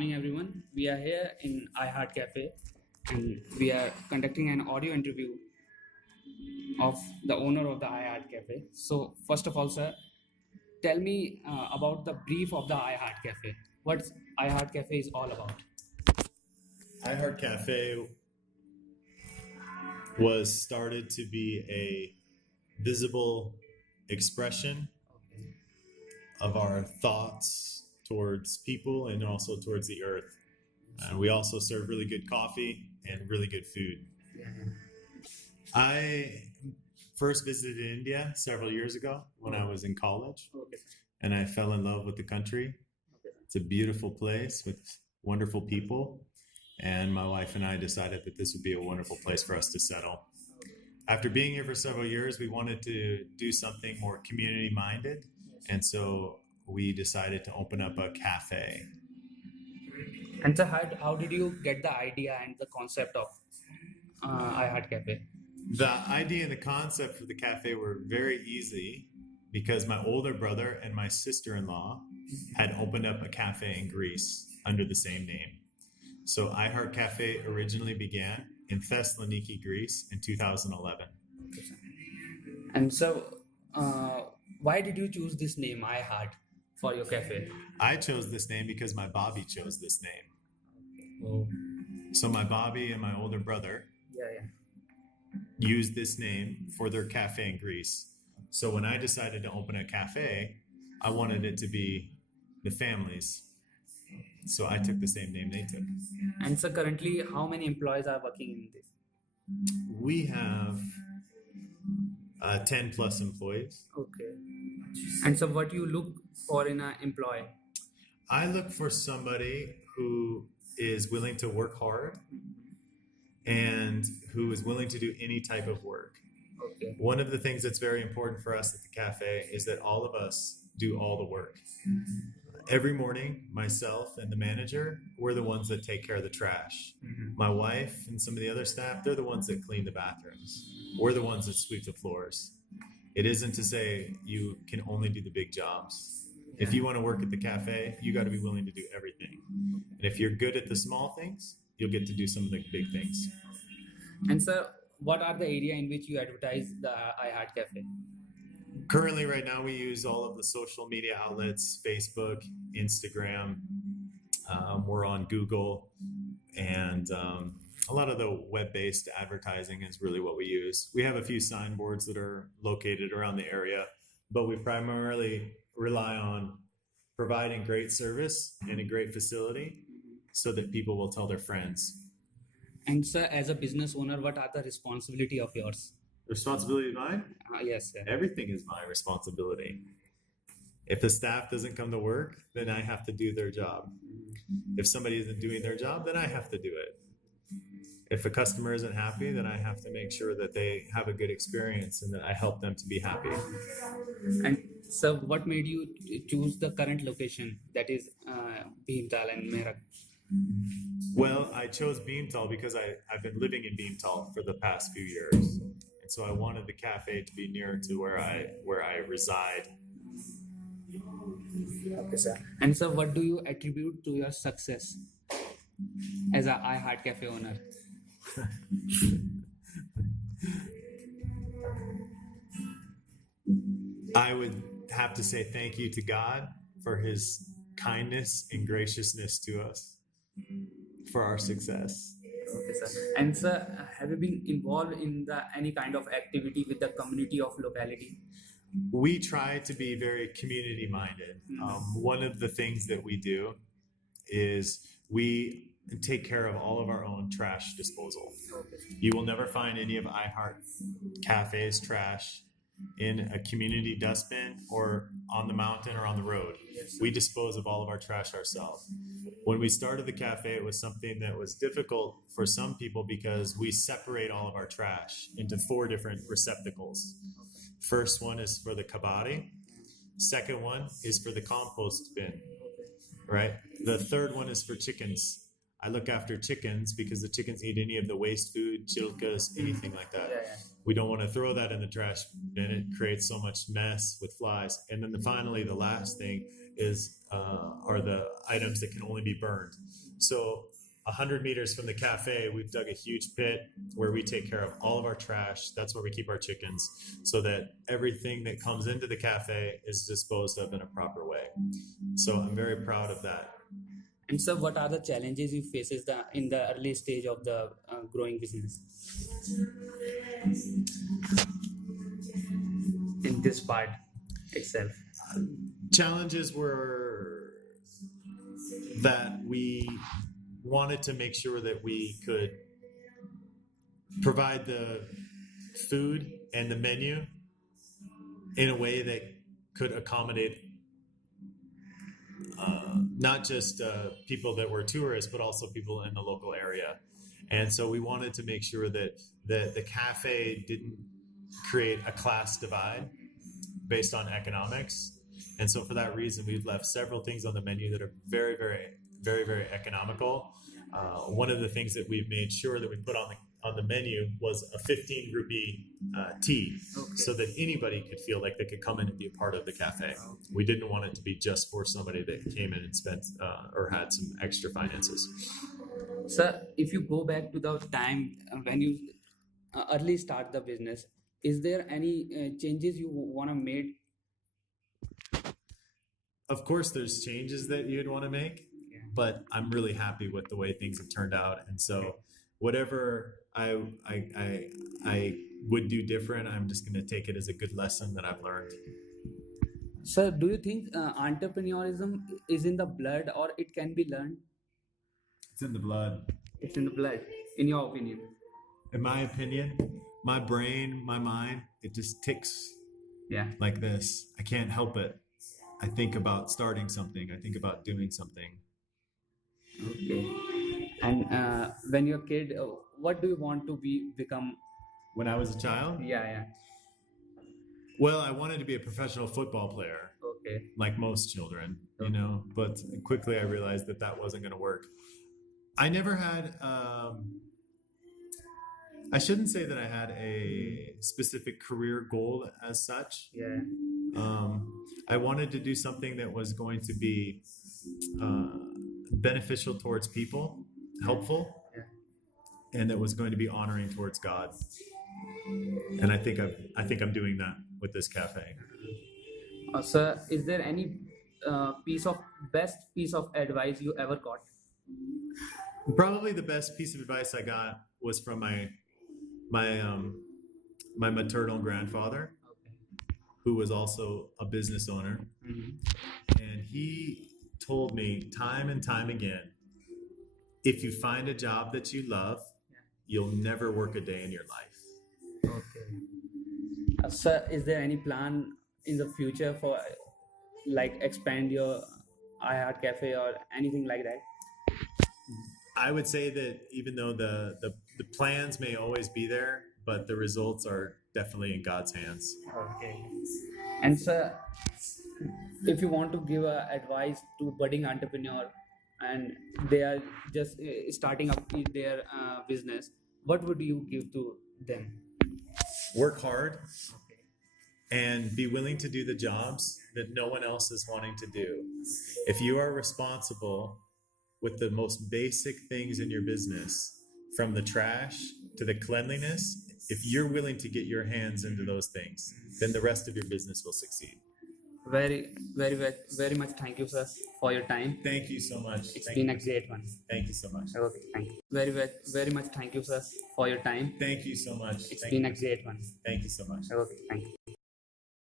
morning, everyone. We are here in I Heart Cafe and we are conducting an audio interview of the owner of the I Heart Cafe. So, first of all, sir, tell me about the brief of the I Heart Cafe. What I Heart Cafe is all about? I Heart Cafe was started to be a visible expression of our thoughts towards people and also towards the earth. We also serve really good coffee and really good food. I first visited India several years ago when I was in college, and I fell in love with the country. It's a beautiful place with wonderful people, and my wife and I decided that this would be a wonderful place for us to settle. After being here for several years, we wanted to do something more community-minded, and so we decided to open up a cafe. And so, how did you get the idea and the concept of I Heart Cafe? The idea and the concept for the cafe were very easy because my older brother and my sister-in-law had opened up a cafe in Greece under the same name. So I Heart Cafe originally began in Thessaloniki, Greece in 2011. And so, why did you choose this name, I Heart, for your cafe? I chose this name because my Bobby chose this name. Oh. So my Bobby and my older brother used this name for their cafe in Greece. So when I decided to open a cafe, I wanted it to be the family's. So I took the same name they took. And so currently, how many employees are working in this? We have 10 plus employees. Okay. And so what you look for in an employee? I look for somebody who is willing to work hard and who is willing to do any type of work. Okay. One of the things that's very important for us at the cafe is that all of us do all the work. Every morning, myself and the manager, we're the ones that take care of the trash. My wife and some of the other staff, they're the ones that clean the bathrooms. We're the ones that sweep the floors. It isn't to say you can only do the big jobs. If you want to work at the cafe, you got to be willing to do everything. And if you're good at the small things, you'll get to do some of the big things. And sir, what are the area in which you advertise the I Heart Cafe? Currently, right now, we use all of the social media outlets, Facebook, Instagram. We're on Google, and a lot of the web-based advertising is really what we use. We have a few signboards that are located around the area, but we primarily rely on providing great service and a great facility so that people will tell their friends. And sir, as a business owner, what are the responsibility of yours? Responsibility of mine? Yes, sir. Everything is my responsibility. If the staff doesn't come to work, then I have to do their job. If somebody isn't doing their job, then I have to do it. If a customer isn't happy, then I have to make sure that they have a good experience and that I help them to be happy. And so what made you choose the current location, that is Bhimtal and Merak? Well, I chose Bhimtal because I've been living in Bhimtal for the past few years. And so I wanted the cafe to be near to where I reside. Okay, sir. And so what do you attribute to your success as a I Heart Cafe owner? I would have to say thank you to God for his kindness and graciousness to us for our success. Okay, sir. And sir, have you been involved in any kind of activity with the community of locality? We try to be very community minded. One of the things that we do is we take care of all of our own trash disposal. You will never find any of I Heart Cafe's trash in a community dustbin or on the mountain or on the road. We dispose of all of our trash ourselves. When we started the cafe, it was something that was difficult for some people because we separate all of our trash into 4 different receptacles. First one is for the kabari. Second one is for the compost bin, right? The third one is for chickens. I look after chickens because the chickens eat any of the waste food, chilkas, anything like that. We don't want to throw that in the trash bin. It creates so much mess with flies. And then finally, the last thing is are the items that can only be burned. So 100 meters from the cafe, we've dug a huge pit where we take care of all of our trash. That's where we keep our chickens, so that everything that comes into the cafe is disposed of in a proper way. So I'm very proud of that. And sir, what are the challenges you faces in the early stage of the growing business? In this part itself. Challenges were that we wanted to make sure that we could provide the food and the menu in a way that could accommodate not just people that were tourists, but also people in the local area. And so we wanted to make sure that the cafe didn't create a class divide based on economics. And so for that reason, we've left several things on the menu that are very, very, very, very economical. One of the things that we've made sure that we put on the menu was a 15 rupee tea, so that anybody could feel like they could come in and be a part of the cafe. We didn't want it to be just for somebody that came in and spent or had some extra finances. Sir, if you go back to the time when you early start the business, is there any changes you want to make? Of course, there's changes that you'd want to make, but I'm really happy with the way things have turned out. And so whatever I would do different, I'm just going to take it as a good lesson that I've learned. Sir, do you think entrepreneurism is in the blood or it can be learned? It's in the blood. It's in the blood, in your opinion? In my opinion, my brain, my mind, it just ticks like this. I can't help it. I think about starting something. I think about doing something. Okay. And when you're a kid, what do you want to become? When I was a child? Yeah. Well, I wanted to be a professional football player. Okay. Like most children, but quickly I realized that wasn't going to work. I never had, I shouldn't say that I had a specific career goal as such. Yeah. I wanted to do something that was going to be beneficial towards people, helpful, and that was going to be honoring towards God. And I think I'm doing that with this cafe. Sir, is there any best piece of advice you ever got? Probably the best piece of advice I got was from my maternal grandfather, who was also a business owner. And he told me time and time again, if you find a job that you love, you'll never work a day in your life. Okay. Sir, is there any plan in the future for like expand your I Heart Cafe or anything like that? I would say that even though the plans may always be there, but the results are definitely in God's hands. Okay. And sir, if you want to give advice to budding entrepreneur and they are just starting up their business, what would you give to them? Work hard and be willing to do the jobs that no one else is wanting to do. If you are responsible with the most basic things in your business, from the trash to the cleanliness, if you're willing to get your hands into those things, then the rest of your business will succeed. Very, very, very much thank you, sir, for your time. Thank you so much. It's been a great one. Thank you so much. Okay, thank you. Very, very much thank you, sir, for your time. Thank you so much. It's been a great one. Thank you so much. Okay, thank you.